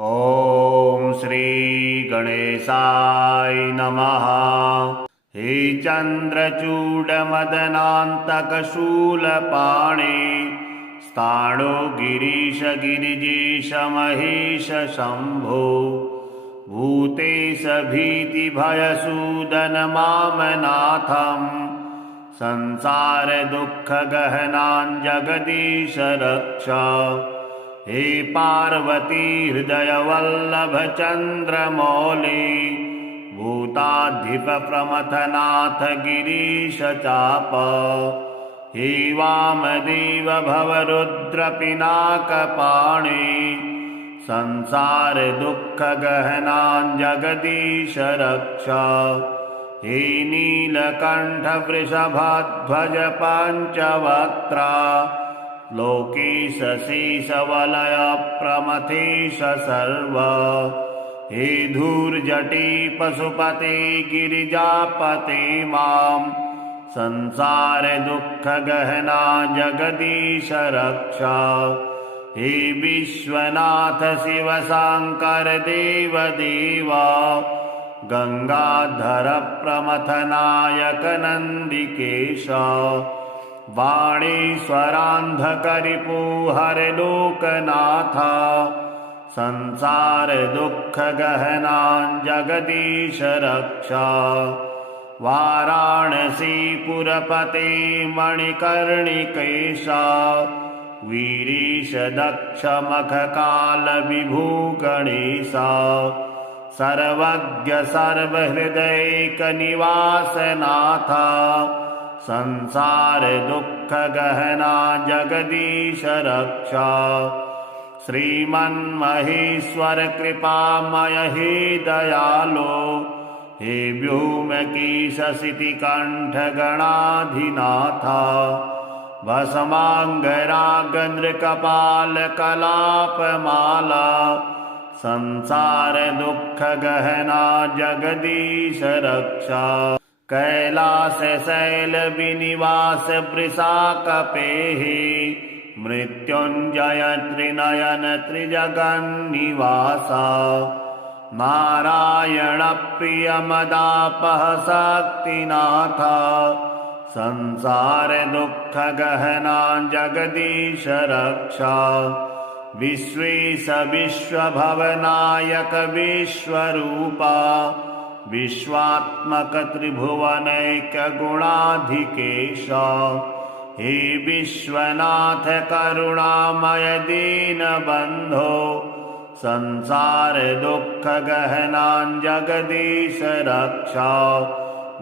ॐ श्री गणेशाय नमः। हे चन्द्रचूडमदनान्तकशूलपाणे स्थाणो गिरीश गिरिजेश महेश शम्भो भूतेश भीतिभयसूदन मामनाथं संसारदुःखगहनां जगदीश रक्ष। हे पार्वती हृदयवल्लभ चन्द्रमौले भूताधिपप्रमथनाथ गिरीश चाप। हे वामदेव भवरुद्रपिनाकपाणे संसारदुःखगहनां जगदीश रक्ष। हे नीलकण्ठवृषभध्वज पञ्चवक्त्रा लोकेश शेषवलय प्रमथेश सर्व। हे धूर्जटे पशुपते गिरिजापते मां संसारदुःखगहना जगदीश रक्ष। हे विश्वनाथ शिव शङ्कर देव देवा गंगाधर प्रमथनायक नन्दिकेश। वाणीश्वरान्धकरिपुहर लोकनाथ संसारदुःखगहनां जगदीश रक्ष। वाराणसीपुरपते मणिकर्णिकेश वीरीश दक्ष मखकालविभू गणेश। सर्वज्ञ सर्वहृदैकनिवासनाथ संसारदुःखगहना जगदीश रक्ष। श्रीमन्महेश्वर कृपामय हे दयालो हे व्योमकेश शितिकण्ठगणाधिनाथ भस्माङ्गरागन्द्रकपालकलापमाला संसारदुःखगहना जगदीश रक्ष। कैलासशैलविनिवास वृषाकपेः मृत्युञ्जय त्रिनयन त्रिजगन्निवास। नारायणप्रियमदापः शक्तिनाथ संसारदुःखगहना जगदीश रक्ष। विश्वेश विश्वभवनायक विश्वरूपा विश्वात्मक त्रिभुवनैक गुणाधिकेश। हे विश्वनाथ करुणामय दीनबन्धो संसारदुःखगहनां जगदीश रक्ष।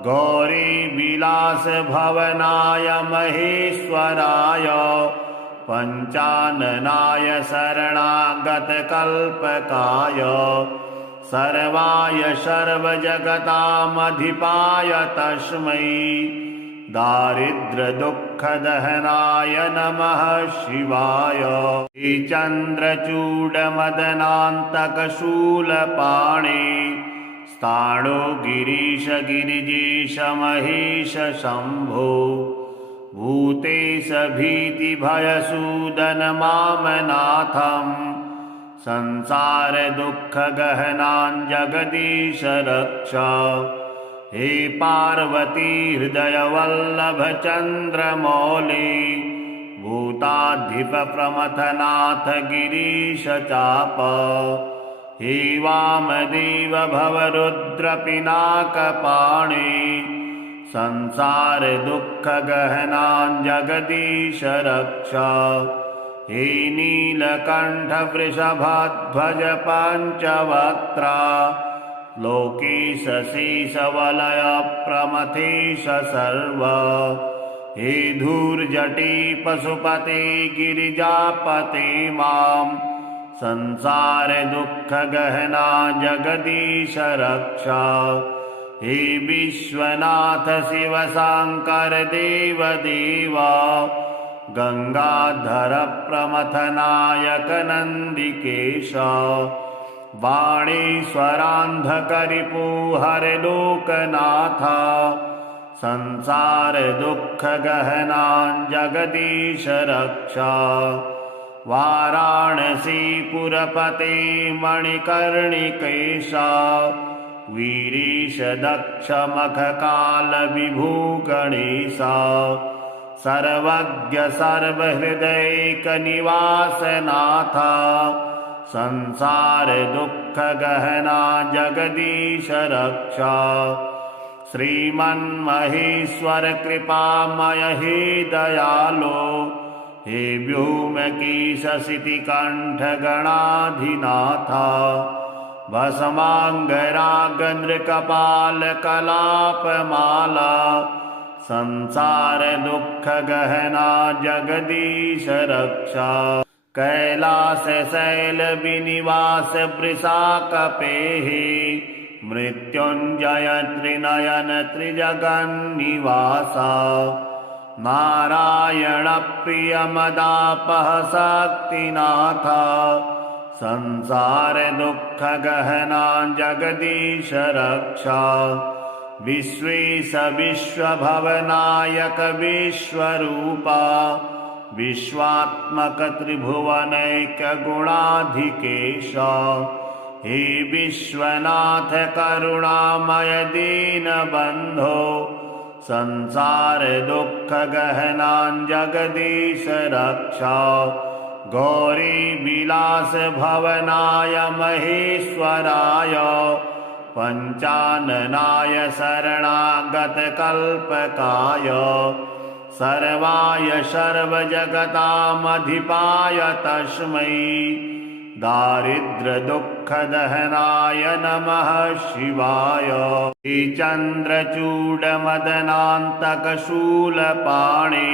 गौरी विलास भवनाय महेश्वराय पञ्चाननाय शरणागतकल्पकाय सर्वाय सर्वजगतामधिपाय तस्मै दारिद्र्यदुःखदहनाय नमः शिवाय। हे चन्द्रचूडमदनान्तकशूलपाणे स्थाणो गिरीश गिरिजेश महेश शम्भो भूतेश भीतिभयसूदन मामनाथं संसारदुःखगहनां जगदीश रक्ष। हे पार्वती हृदयवल्लभ चन्द्रमौले भूताधिपप्रमथनाथ गिरीश चाप। हे वामदेव भवरुद्रपिनाकपाणे संसारदुःखगहनां जगदीश रक्ष। हे नीलकण्ठवृषभध्वज पञ्चवक्त्रा लोकेश शेषवलय प्रमथेश सर्व। हे धूर्जटे पशुपते गिरिजापते मां संसारदुःखगहना जगदीश रक्ष। हे विश्वनाथ शिव शङ्कर देव देवा गंगाधर प्रमथनायक नन्दिकेश। वाणीश्वरान्धकरिपुहर लोकनाथ संसारदुःखगहनां जगदीश रक्ष। वाराणसीपुरपते मणिकर्णिकेशा वीरीश दक्षमखकालविभू गणेशा सर्वज्ञ सर्वहृदैकनिवासनाथा संसार दुःखगहना जगदीश रक्षा श्रीमन्महेश्वर कृपामय हे दयालो हे व्योमकेशसितिकण्ठगणाधिनाथा भस्माङ्गरागन्द्रकपालकलापमाला संसार दुःखगहना जगदीश रक्षा कैलास शैल विनिवास वृषाकपेः मृत्युञ्जय त्रिनयन त्रिजगन्निवासा नारायण प्रिय मदापह शक्तिनाथा संसार दुःखगहना जगदीश रक्षा विश्वेश विश्वभवनायक विश्वरूपा विश्वात्मक त्रिभुवनैक गुणाधिकेश हे विश्वनाथ करुणामय दीनबन्धो संसार दुःखगहना जगदीश रक्षा गौरी विलास भवनाय महेश्वराय पञ्चाननाय शरणागत कल्पकाय सर्वाय सर्वजगतामधिपाय तस्मै दारिद्र्यदुःखदहनाय नमः शिवाय हे चन्द्रचूडमदनान्तकशूलपाणे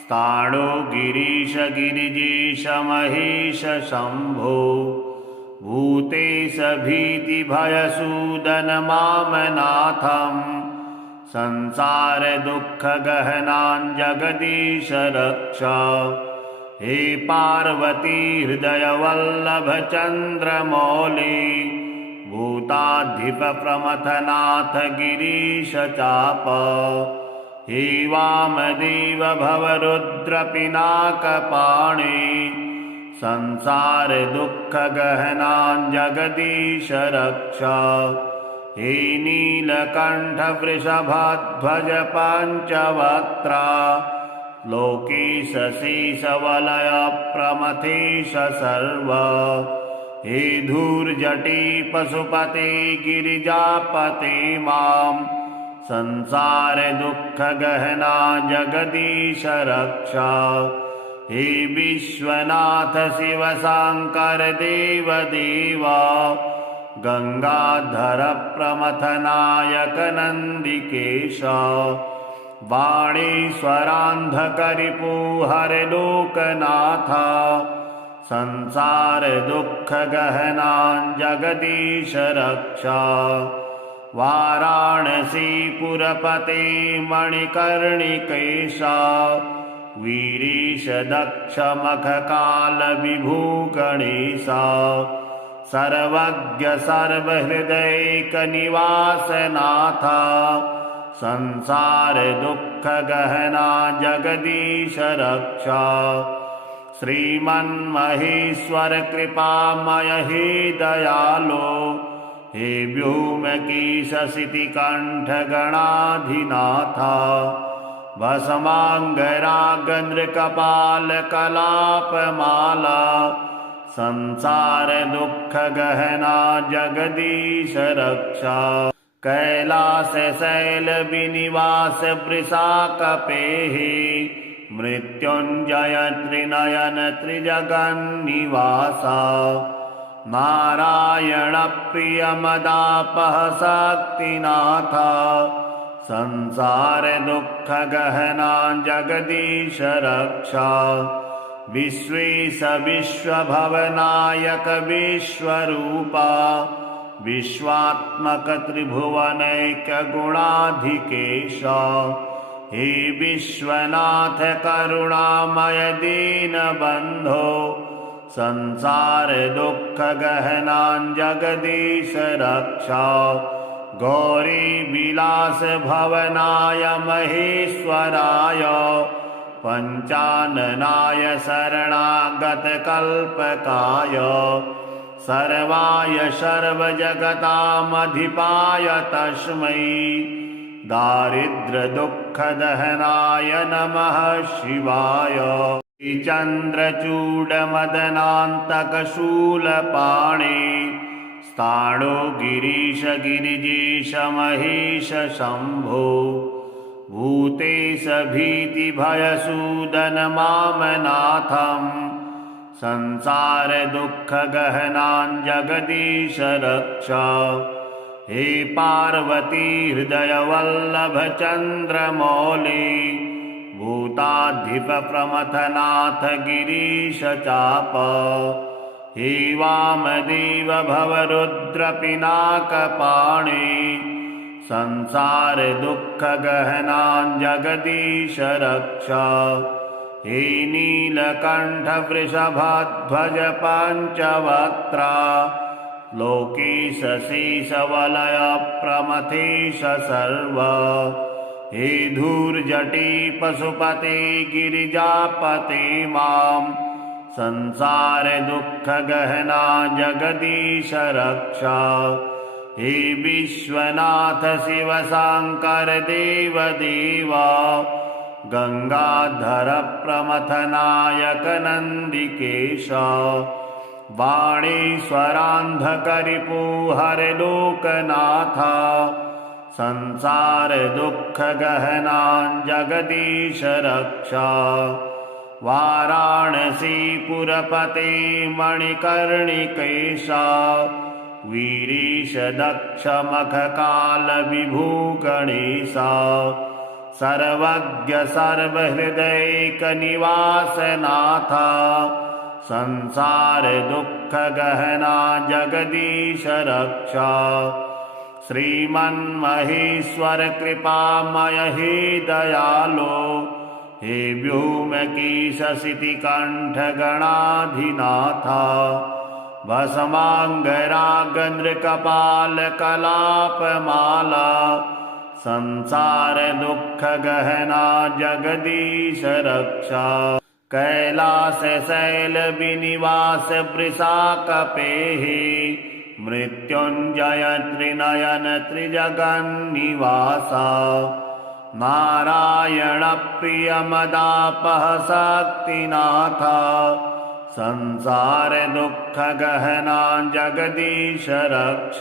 स्थाणो गिरीश गिरिजेश महेश शम्भो भूतेश भीतिभयसूदन मामनाथम् संसार दुःखगहना जगदीश रक्षा हे पार्वती हृदय वल्लभ चन्द्रमौली भूताधिप प्रमथनाथ गिरीश चाप हे वामदेव भवरुद्र पिनाकपाणि संसार दुःखगहना जगदीश रक्षा हे नीलकण्ठ वृषभध्वज पञ्चवक्त्रा लोकेश शेषवलय प्रमथेश सर्व हे धूर्जटी पशुपते गिरिजापते मां संसार दुःखगहना जगदीश रक्षा हे विश्वनाथ शिव शांकर देव देवा गंगाधर प्रमथनायक नंदिकेश वाणीश्वरान्धकरिपुहर लोकनाथा संसार दुःखगहना जगदीश रक्षा वाराणसीपुरपते मणिकर्णिकेशा वीरीश दक्षमखकालविभू गणेशा सर्वज्ञ सर्वहृदैकनिवासनाथा संसार दुःखगहना जगदीश रक्षा श्रीमन्महेश्वर कृपामय हे दयालो हे व्योमकेशसितिकण्ठगणाधिनाथा भस्माङ्गरागन्द्रकपालकलापमाला संसार दुःखगहना जगदीश रक्षा कैलास शैल विनिवास वृषाकपेः मृत्युञ्जय त्रिनयन त्रिजगन्निवासा नारायण प्रिय मदापह शक्तिनाथा संसार दुःखगहना जगदीश रक्षा विश्वेश विश्वभवनायक विश्वरूपा विश्वात्मक त्रिभुवनैक गुणाधिकेश हे विश्वनाथ करुणामय दीनबन्धो संसार दुःखगहना जगदीश रक्षा गौरी विलास भवनाय महेश्वराय पञ्चाननाय शरणागतकल्पकाय सर्वाय सर्वजगतामधिपाय तस्मै दारिद्र्यदुःखदहनाय नमः शिवाय। चन्द्रचूडमदनान्तकशूलपाणे स्थाणो गिरीश गिरिजेश महेश शम्भो भूतेश भीतिभयसूदन मामनाथम् संसारदुःखगहनां जगदीश रक्ष। हे पार्वती हृदयवल्लभ चन्द्रमौली भूताधिपप्रमथनाथ गिरीश चाप। हे वामदेव भवरुद्रपिनाकपाणे संसारदुःखगहनां जगदीश रक्ष। हे नीलकण्ठवृषभध्वज पञ्चवक्त्रा लोकेश शेषवलय प्रमथेश सर्व। हे धूर्जटी पशुपते गिरिजापते मां संसारदुःखगहना जगदीश रक्ष। हे विश्वनाथ शिव शङ्कर देव देवा गंगाधर प्रमथनायक नंदिकेश। वाणीश्वरान्धकरिपुहर लोकनाथ संसार दुःखगहनां जगदीश रक्ष। वाराणसीपुरपते मणिकर्णिकेश वीरेश दक्ष मखकाल विभू गणेश। सर्वज्ञ सर्वहृदैक निवासनाथ संसार दुःखगहना जगदीश रक्ष। श्रीमन्महेश्वर कृपामय हे दयालो हे व्योमकेशशितिकण्ठ गणाधिनाथ। भस्माङ्गरागन्द्रकपाल कलापमाला संसार दुःखगहना जगदीश रक्ष। कैलास शैल विनिवास वृषाकपेः मृत्युञ्जय त्रिनयन त्रिजगन्निवास। नारायण प्रिय मदापह शक्तिनाथ संसार दुःखगहना जगदीश रक्ष।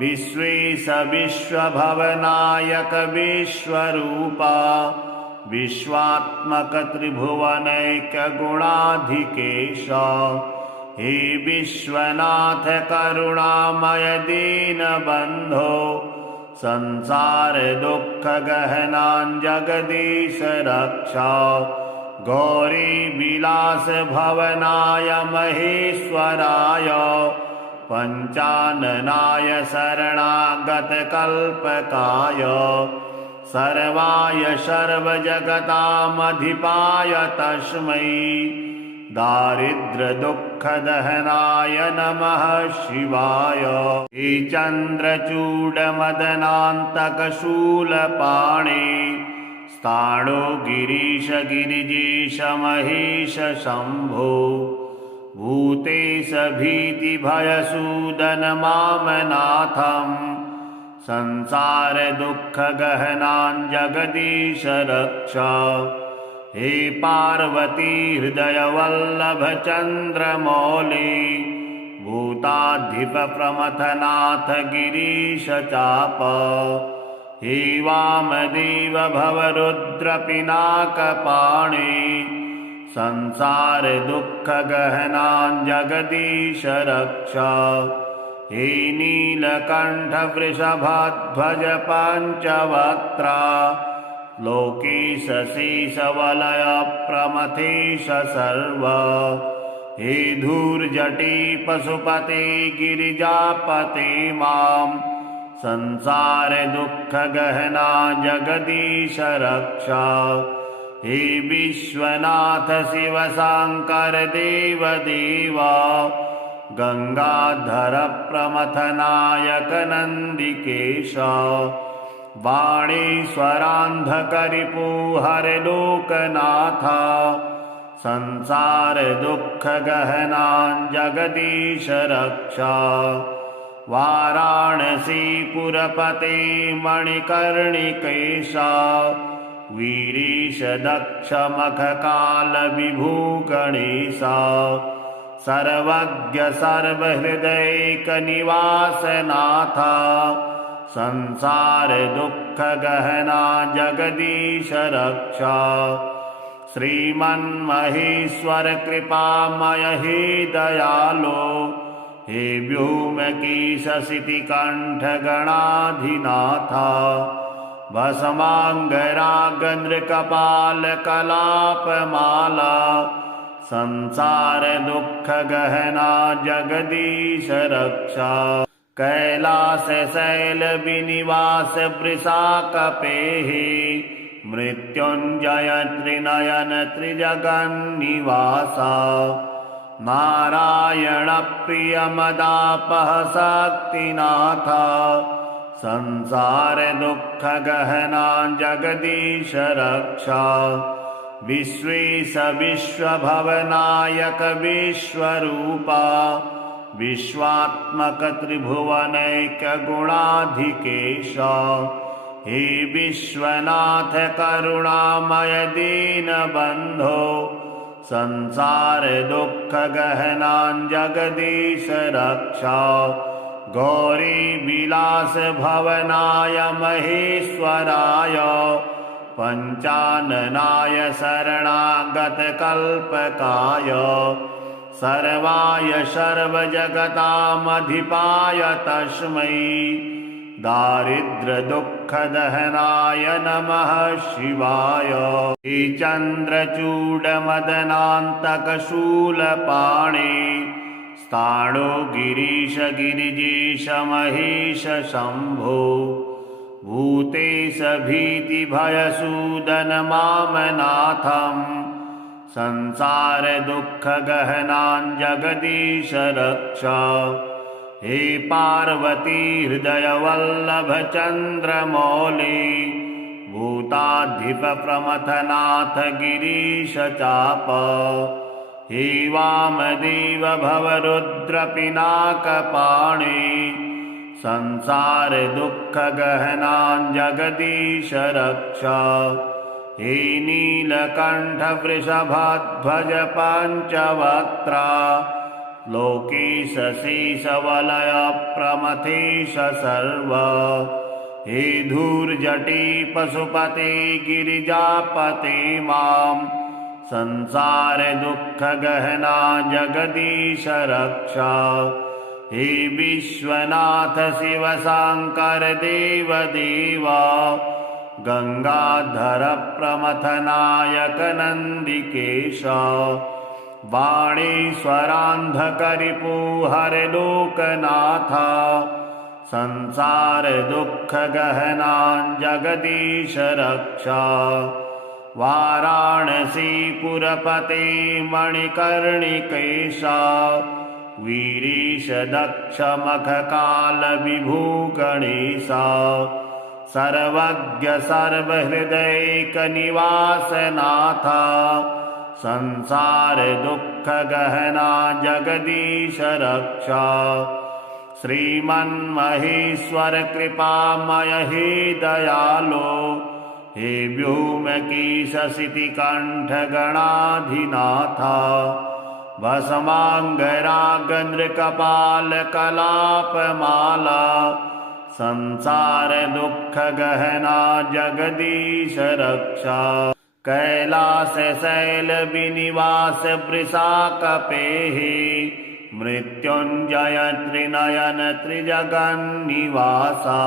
विश्वेश विश्वभवनायक विश्वरूपा विश्वात्मक त्रिभुवनैक गुणाधिकेश। हे विश्वनाथ करुणामय दीनबन्धो संसार दुःखगहनां जगदीश रक्ष। गौरी विलास भवनाय महेश्वराय पञ्चाननाय शरणागतकल्पकाय सर्वाय सर्वजगतामधिपाय तस्मै दारिद्र्यदुःखदहनाय नमः शिवाय। हे चन्द्रचूडमदनान्तकशूलपाणे स्थाणो गिरीश गिरिजेश महेश शम्भो भूतेश भीतिभयसूदन मामनाथम् संसार दुःखगहनां जगदीश रक्ष। हे पार्वती हृदयवल्लभ चन्द्रमौली भूताधिपप्रमथनाथ गिरीश चाप। हे वामदेव भवरुद्रपिनाकपाणे संसार दुःखगहनां जगदीश रक्ष। हे नीलकण्ठवृषभध्वज पञ्चवक्त्रा लोकेश शेषवलय प्रमथेश सर्व। हे धूर्जटी पशुपते गिरिजापते मां संसार दुःखगहना जगदीश रक्ष। हे विश्वनाथ शिव शङ्कर देव देवा गंगाधर प्रमथनायक नंदिकेश। वाणीश्वरान्धकरिपुहर लोकनाथा संसार दुःख गहनां जगदीश रक्षा वाराणसी पुरपते मणिकर्णिकेशा वीरीश दक्ष मखकाल विभू गणेशा सर्वज्ञ सर्वहृदैक निवासनाथा संसार दुःख गहना जगदीश रक्षा श्रीमन्महेश्वर कृपामय हे दयालो हे व्योमकेशसितिकण्ठ गणाधिनाथा भस्माङ्गरागनृकपाल कलापमाला संसार दुःख गहना जगदीश रक्षा कैलास शैल विनिवास वृषा कपेः मृत्युञ्जय त्रिनयन त्रिजगन्निवासा नारायण प्रिय मदापह शक्तिनाथा संसार दुःख गहना जगदीश रक्षा विश्वेश विश्वभवनायक विश्वरूपा विश्वात्मक त्रिभुवनैक गुणाधिकेशा हे विश्वनाथ करुणामय दीनबन्धो संसार दुःख गहना जगदीश रक्षा गौरी विलास भवनाय महेश्वराय पंचाननाय शरणागत कल्पकाय सर्वाय सर्वजगतामधिपाय तस्मै दारिद्र्य दुःख दहनाय नमः शिवाय हे चन्द्रचूड मदनान्तक शूलपाणे स्थाणो गिरीश गिरिजेश महेश शम्भो भूतेश भीतिभयसूदन मामनाथम् संसार दुःख गहनां जगदीश रक्षा हे पार्वती हृदय वल्लभ चन्द्रमौली भूताधिप प्रमथनाथ गिरीश चाप हे वामदेव भवरुद्र पिनाकपाणि संसार दुःख गहनां जगदीश रक्षा हे नीलकण्ठ वृषभाध्वज पञ्चवक्त्रा लोकेश शेषवलय प्रमथेश सर्व हे धूर्जटी पशुपते गिरिजापते मां संसार दुःख गहना जगदीश रक्षा हे विश्वनाथ शिव शंकर देव देवा गंगाधर प्रमथनायक नंदिकेश वाणीश्वरान्धकरिपुहर लोकनाथा संसार दुःख गहना जगदीश रक्षा वाराणसी पुरपते मणिकर्णिकेशा वीरीश दक्ष मखकाल विभू गणेशा सर्वज्ञ सर्वहृदैक निवासनाथा संसार दुःख गहना जगदीश रक्षा श्रीमन्महेश्वर कृपामय हे दयालो हे व्योमकेशसितिकण्ठ गणाधिनाथा भस्माङ्गरागनृकपाल कलापमाला संसार दुःख गहना जगदीश रक्षा कैलास शैल विनिवास वृषा कपेः मृत्युञ्जय त्रिनयन त्रिजगन्निवासा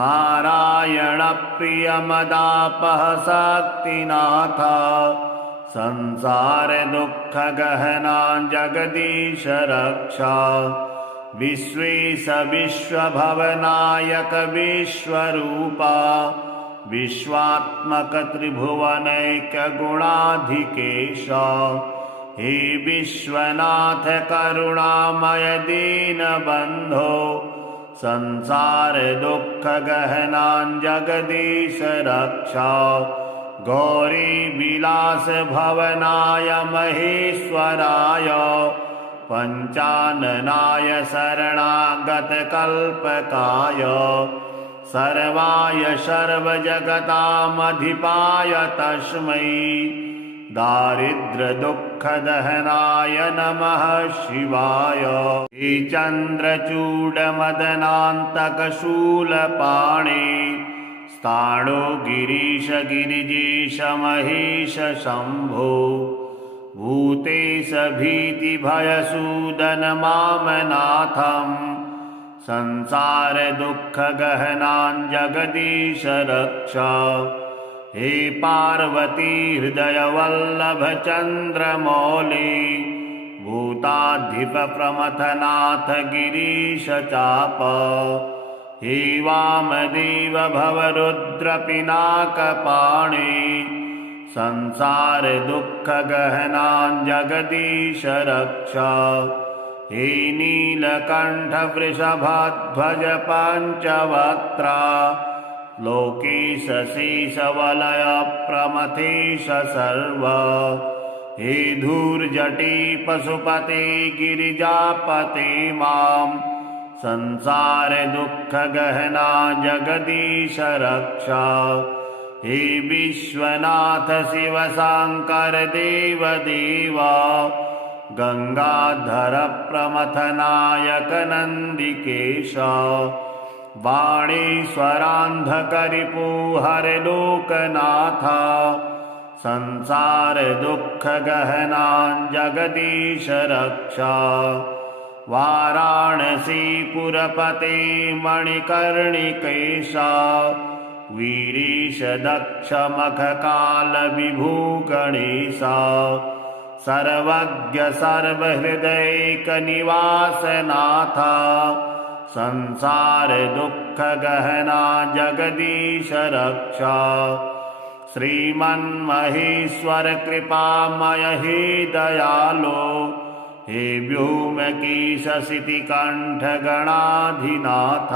नारायण प्रिय मदापह शक्तिनाथा संसार दुःख गहना जगदीश रक्षा विश्वेश विश्वभवनायक विश्वरूपा विश्वात्मक त्रिभुवनैक गुणाधिकेशा हे विश्वनाथ करुणामय दीनबन्धो संसार दुख गहनां जगदीश रक्षा गौरी विलास भवनाय महेश्वराय पंचाननाय शरणागत कल्पकाय सर्वाय सर्वजगतामधिपाय तस्मै दारिद्र्यदुःखदहनाय नमः शिवाय। हे चन्द्रचूडमदनान्तकशूलपाणे स्थाणो गिरीश गिरिजेश महेश शम्भो भूतेश भीतिभयसूदन मामनाथम् संसार दुःखगहनां जगदीश रक्षा। हे पार्वती हृदयवल्लभ चन्द्रमौले भूताधिप प्रमथनाथ गिरीश चाप हे वामदेव भवरुद्र पिनाकपाणे संसार दुःखगहनां जगदीश रक्षा। हे नीलकण्ठ वृषभध्वज पञ्चवक्त्रा लोकेश शेषवलय प्रमथेश सर्व हे धूर्जटी पशुपते गिरिजापते मां संसार दुःखगहना जगदीश रक्षा। हे विश्वनाथ शिव शङ्कर देव देवा गंगाधर प्रमथनायक नंदिकेश वाणीश्वरान्धकरिपुहर लोकनाथ संसार दुःखगहनां जगदीश रक्षा। वाराणसीपुरपते मणिकर्णिकेश वीरीश दक्ष मखकाल विभू गणेश सर्वज्ञ सर्वहृदैकनिवासनाथ संसार दुःखगहना जगदीश रक्षा। श्रीमन्महेश्वर कृपामय हे दयालो हे व्योमकेश शितिकण्ठ गणाधिनाथ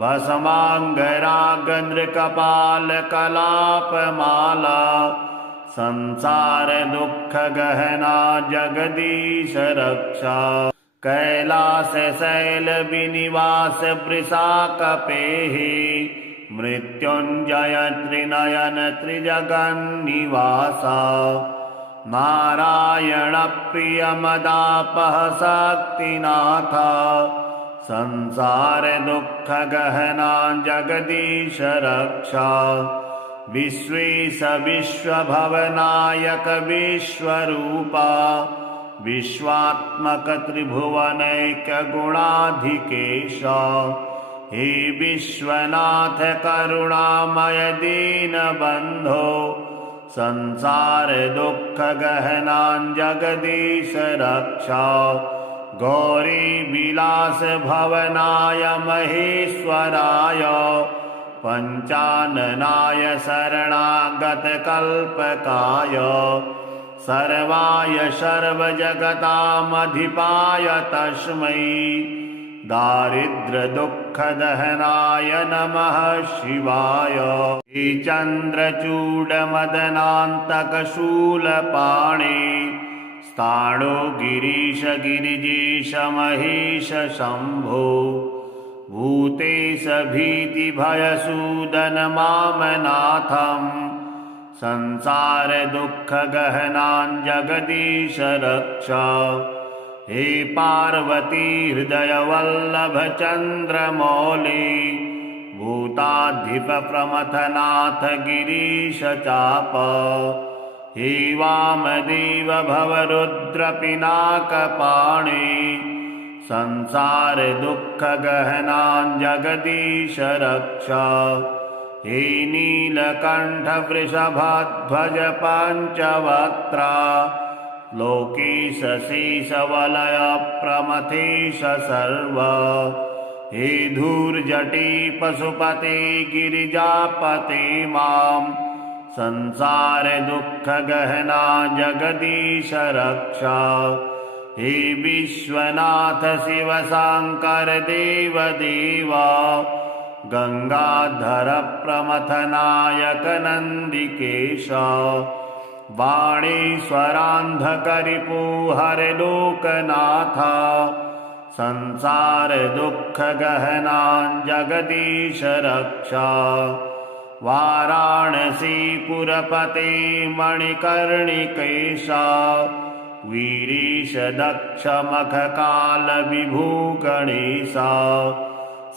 भस्माङ्गरागन्द्रकपाल कलापमाला संसार दुःखगहना जगदीश रक्षा। कैलास शैल विनिवास वृषाकपेः मृत्युञ्जय त्रिनयन त्रिजगन्निवास नारायण प्रिय मदापह शक्तिनाथ संसार दुःखगहना जगदीश रक्षा। विश्वेश विश्वभवनायक विश्वरूपा विश्वात्मक त्रिभुवनैक गुणाधिकेश हे विश्वनाथ करुणामय दीनबन्धो संसार दुःखगहनां जगदीश रक्षा। गौरी विलास भवनाय महेश्वराय पंचाननाय शरणागत कल्पकाय सर्वाय सर्वजगतामधिपाय तस्मै दारिद्र्यदुःखदहनाय नमः शिवाय। हे चन्द्रचूडमदनान्तकशूलपाणे स्थाणो गिरीश गिरिजेश महेश शम्भो भूतेश भीतिभयसूदन मामनाथम् संसार दुःखगहनां जगदीश रक्षा। हे पार्वती हृदयवल्लभ चन्द्रमौले भूताधिप प्रमथनाथ गिरीश चाप हे वामदेव भवरुद्र पिनाकपाणे संसार दुःखगहनां जगदीश रक्षा। हे नीलकण्ठ वृषभध्वज पञ्चवक्त्रा लोकेश शेषवलय प्रमथेश सर्व हे धूर्जटी पशुपते गिरिजापते मां संसार दुःखगहना जगदीश रक्षा। हे विश्वनाथ शिव शंकर देव देवा गंगाधर प्रमथ नायक नंदिकेश वाणीश्वरांधकरिपु हर लोकनाथ संसार दुख गहना जगदीश रक्षा वाराणसी पुरपते मणिकर्णिकेशा वीरीश दक्ष मख काल विभू गणेशा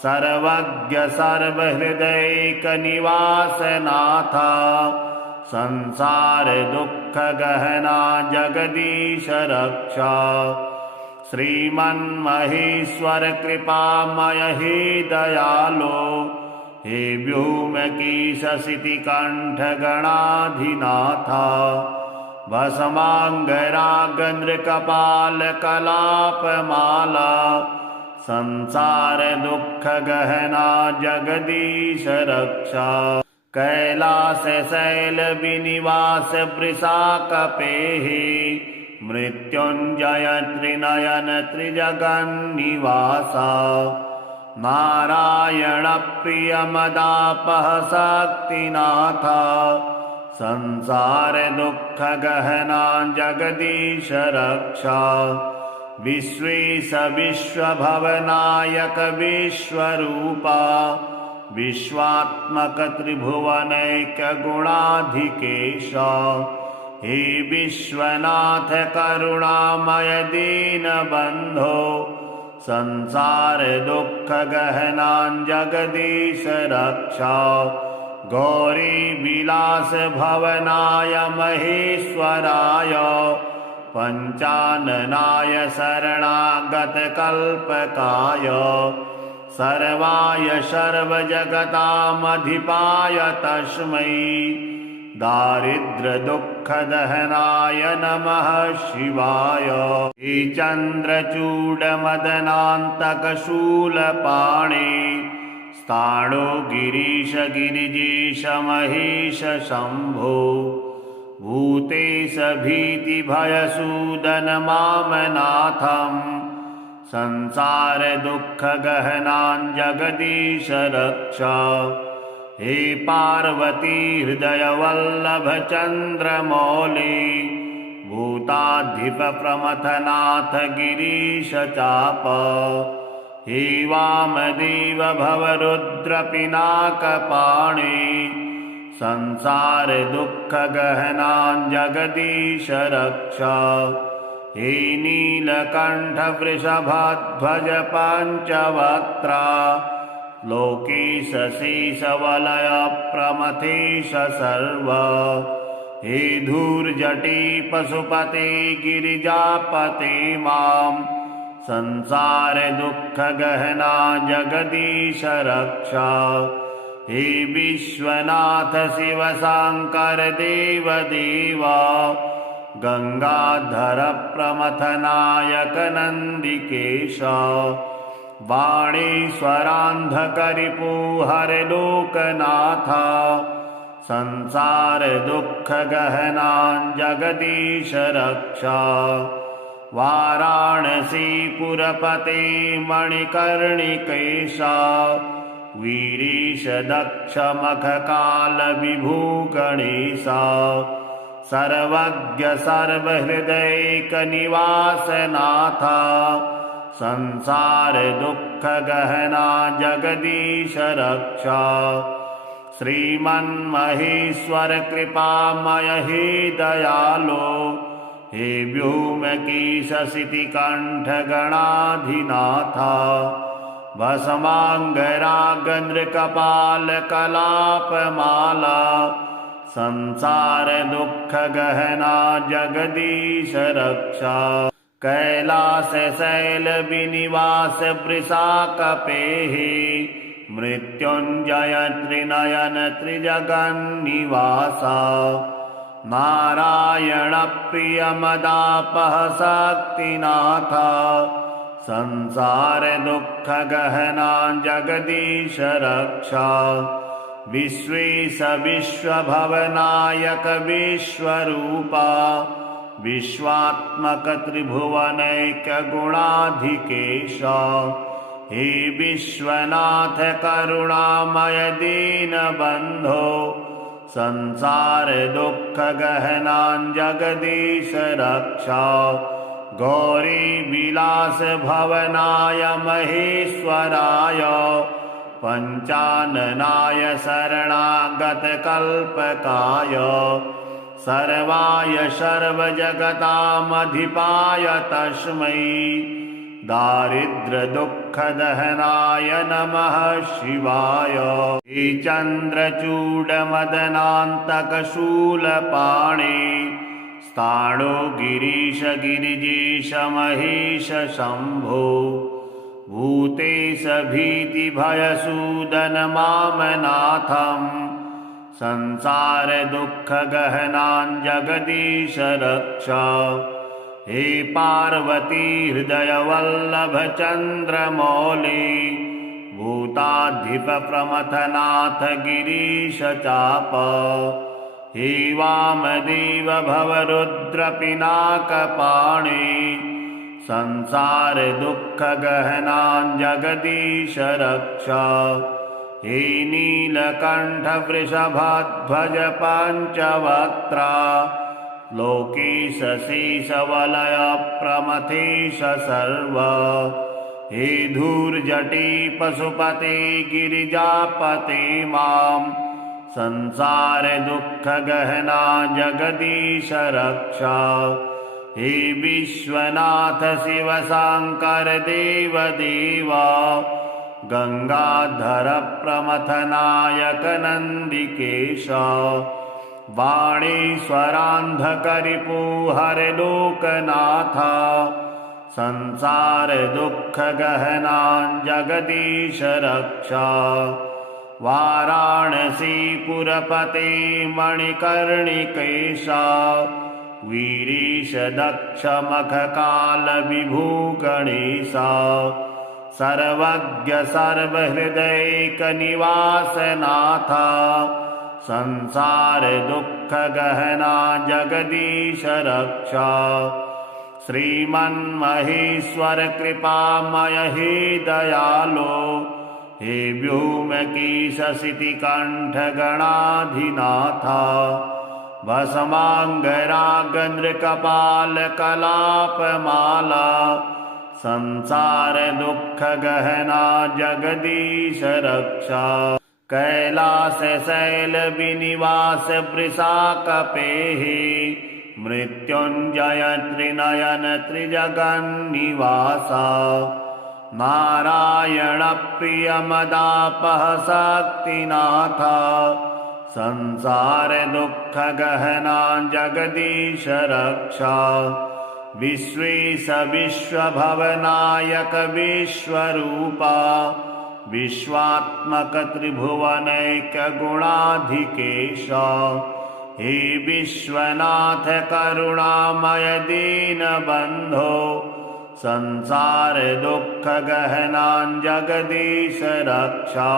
सर्वज्ञ सर्वहृदैक निवासनाथ संसार दुख गहना जगदीश रक्षा श्रीमन्महेश्वर कृपामय हे दयालो हे व्योमकेश शितिकंठ गणाधिनाथ भस्मांगरागंद्र कपाल कलापमाला संसार दुख गहना जगदीश रक्षा कैलास शैल विनिवास वृषा कपेहि मृत्युंजय त्रिनयन त्रिजगन्निवासा नारायण प्रिय मदापह शक्तिनाथ संसार दुख गहना जगदीश रक्षा विश्वेश विश्वभवनायक विश्वरूपा विश्वात्मक त्रिभुवनैक गुणाधिकेश हे विश्वनाथ करुणामय दीनबन्धो संसार दुख गहना जगदीश रक्षा गौरी विलास भवनाय महेश्वराय पंचाननाय शरणागत कल्पकाय सर्वाय सर्वजगतामधिपाय तस्मै दारिद्र दुख दहनाय नमः शिवाय हे चंद्रचूड मदनान्तक शूलपाणे स्थाणो गिरीश गिरिजेश महेश शंभो भूतेश भीति भयसूदन मामनाथम् संसार दुख गहना जगदीश रक्षा हे पार्वती हृदय वल्लभ चंद्रमौली भूताधिप प्रमथनाथ गिरीश चाप हे वामदेव भवरुद्र पिनाकपाणि संसार दुख गहना जगदीश रक्षा हे नीलकंठ वृषभध्वज पंचवक्त्रा लोकेश शेष वलय प्रमथेश सर्व हे धूर्जटी पशुपते गिरिजापते मां संसार दुख गहना जगदीश रक्षा हे विश्वनाथ शिव शंकर देव देवा गंगाधर प्रमथ नायक नंदिकेश वाणीश्वरांधकरिपु हर लोकनाथ संसार दुख गहना जगदीश रक्षा वाराणसी पुरपते मणिकर्णिकेशा वीरीश दक्ष मख काल विभू गणेशा सर्वज्ञ सर्वहृदैक निवासनाथ संसार दुख गहना जगदीश रक्षा श्रीमन्महेश्वर कृपामय हे दयालो हे व्योमकेश शितिकंठ गणाधिनाथ भस्मांगरागंद्र कपाल कलापमाला संसार दुख गहना जगदीश रक्षा कैलास शैल विनिवास वृषा कपेहि मृत्युंजय त्रिनयन त्रिजगन्निवासा नारायण प्रिय मदापह शक्तिनाथ संसार दुख गहना जगदीश रक्षा विश्वेश विश्वभवनायक विश्वरूपा विश्वात्मक त्रिभुवनैकगुणाधिकेश हे विश्वनाथ करुणामय दीनबन्धो संसार दुःख गहनां जगदीश रक्षा गौरी विलास भवनाय महेश्वराय पंचाननाय शरणागत कल्पकाय सर्वाय सर्वजगतामधिपाय तस्मै दारिद्र्य दुःखदहनाय नमः शिवाय हे चन्द्रचूडमदनान्तकशूलपाणे स्थाणो गिरीश गिरिजेश महेश शम्भो भूतेश भीतिभयसूदन मामनाथं संसार दुःख गहनां जगदीश रक्षा हे पार्वती हृदय वल्लभ चन्द्रमौली भूताधिप प्रमथनाथ गिरीश चाप हे वामदेव भवरुद्र पिनाकपाणि संसार दुःख गहनां जगदीश रक्षा हे नीलकण्ठ वृषभध्वज पञ्चवक्त्रा लोकेश शेषवलय प्रमथेश सर्व हे धूर्जटी पशुपते गिरिजापते मां संसार दुःख गहना जगदीश रक्षा हे विश्वनाथ शिव शंकर देव देवा गंगाधर प्रमथनायक नंदिकेश वाणीश्वरान्धकरिपुहर लोकनाथ संसार दुःख गहनां जगदीश रक्षा वाराणसी पुरपते मणिकर्णिकेश वीरीश दक्ष मखकाल विभू गणेश सर्वज्ञ सर्वहृदैक निवासनाथ संसार दुःख गहना जगदीश रक्षा श्रीमन्महेश्वर कृपामय हे दयालो हे व्योमकेश शितिकण्ठ गणाधिनाथ भस्मांगरागन्द्रकपाल कलापमाला संसार दुःख गहना जगदीश रक्षा कैलास शैल विनिवास वृषाकपेः मृत्युंजय त्रिनयन त्रिजगन्निवास नारायण प्रिय मदापह शक्तिनाथ संसार दुःख गहना जगदीश रक्षा विश्वेश विश्वभवनायक विश्वरूपा विश्वात्मक त्रिभुवनैक गुणाधिकेश हे विश्वनाथ करुणामय दीनबन्धो संसार दुःख गहनां जगदीश रक्षा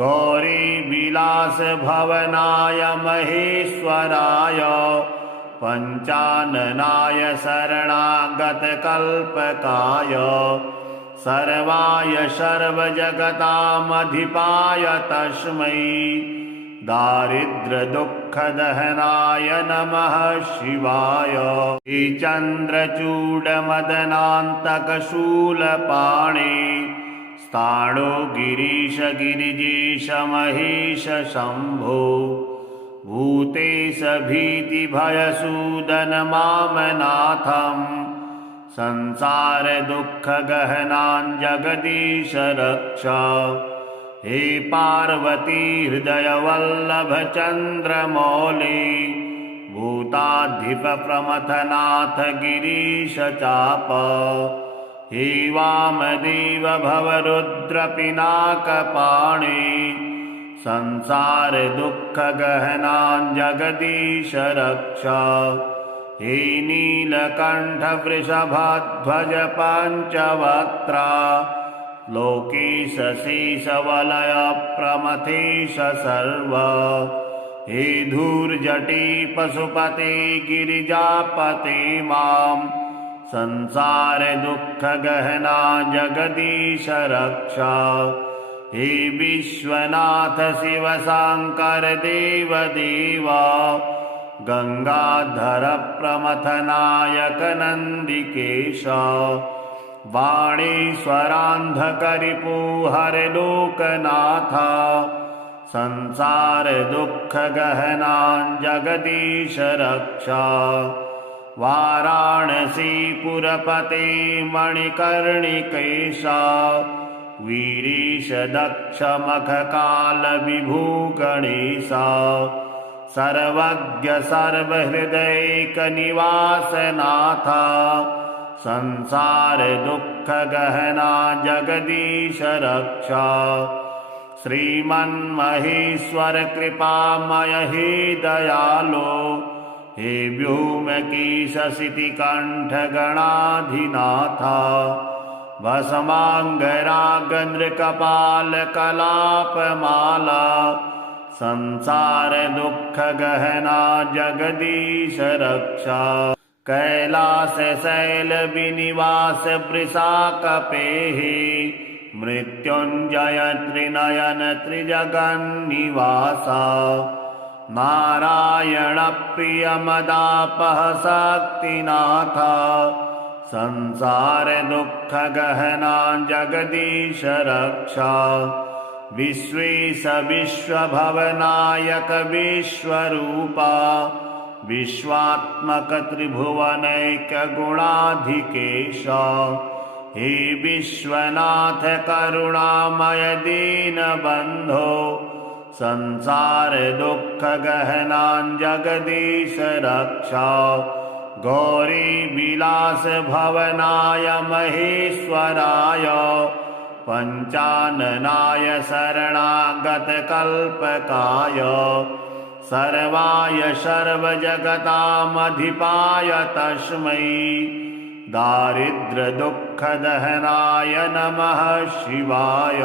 गौरी विलास भवनाय महेश्वराय पंचाननाय शरणागत कल्पकाय सर्वाय सर्वजगतामधिपाय तस्मै दारिद्र्य दुःखदहनाय नमः शिवाय हे चन्द्रचूडमदनान्तकशूलपाणे स्थाणो गिरीश गिरिजेश महेश शम्भो भूतेश भीतिभयसूदन मामनाथं संसार दुःख गहनां जगदीश रक्षा हे पार्वती हृदय वल्लभ चन्द्रमौली भूताधिप प्रमथनाथ गिरीश चाप हे वामदेव भवरुद्र पिनाकपाणि संसार दुःख गहनां जगदीश रक्षा हे नीलकण्ठ वृषभध्वज पञ्चवक्त्रा लोकेश शेषवलय प्रमथेश सर्व हे धूर्जटी पशुपते गिरिजापते मां संसार दुःख गहना जगदीश रक्षा। हे विश्वनाथ शिव शंकर देव देवा गंगाधर प्रमथ नायक नंदिकेश वाणीश्वरांधकरिपु हर लोकनाथा संसार दुःख गहना जगदीश रक्षा। वाराणसी पुरपते मणिकर्णिकेशा वीरीश दक्ष मख काल विभू गणेशा सर्वज्ञ सर्वहृदैक निवास नाथा संसार दुःख गहना जगदीश रक्षा। श्रीमन्महेश्वर कृपामय हे दयालो हे व्योमकेश शितिकण्ठ गणाधिनाथा भस्मांगरागन्द्रकपाल कलापमाला संसार दुःख गहना जगदीश रक्षा। कैलास शैल विनिवास वृषाकपेहि मृत्युंजय त्रिनयन त्रिजगन्निवासा नारायण प्रिय मदापह शक्तिनाथा संसार दुःख गहना जगदीश रक्षा। विश्वेश विश्वभवनायक विश्वरूपा विश्वात्मक त्रिभुवनैक गुणाधिकेश हे विश्वनाथ करुणामय दीनबन्धो संसार दुःख गहना जगदीश रक्षा। गौरी विलास भवनाय महेश्वराय पंचाननाय शरणागत कल्पकाय सर्वाय सर्वजगतामधिपाय तस्मै दारिद्र्य दुःख दहनाय नमः शिवाय।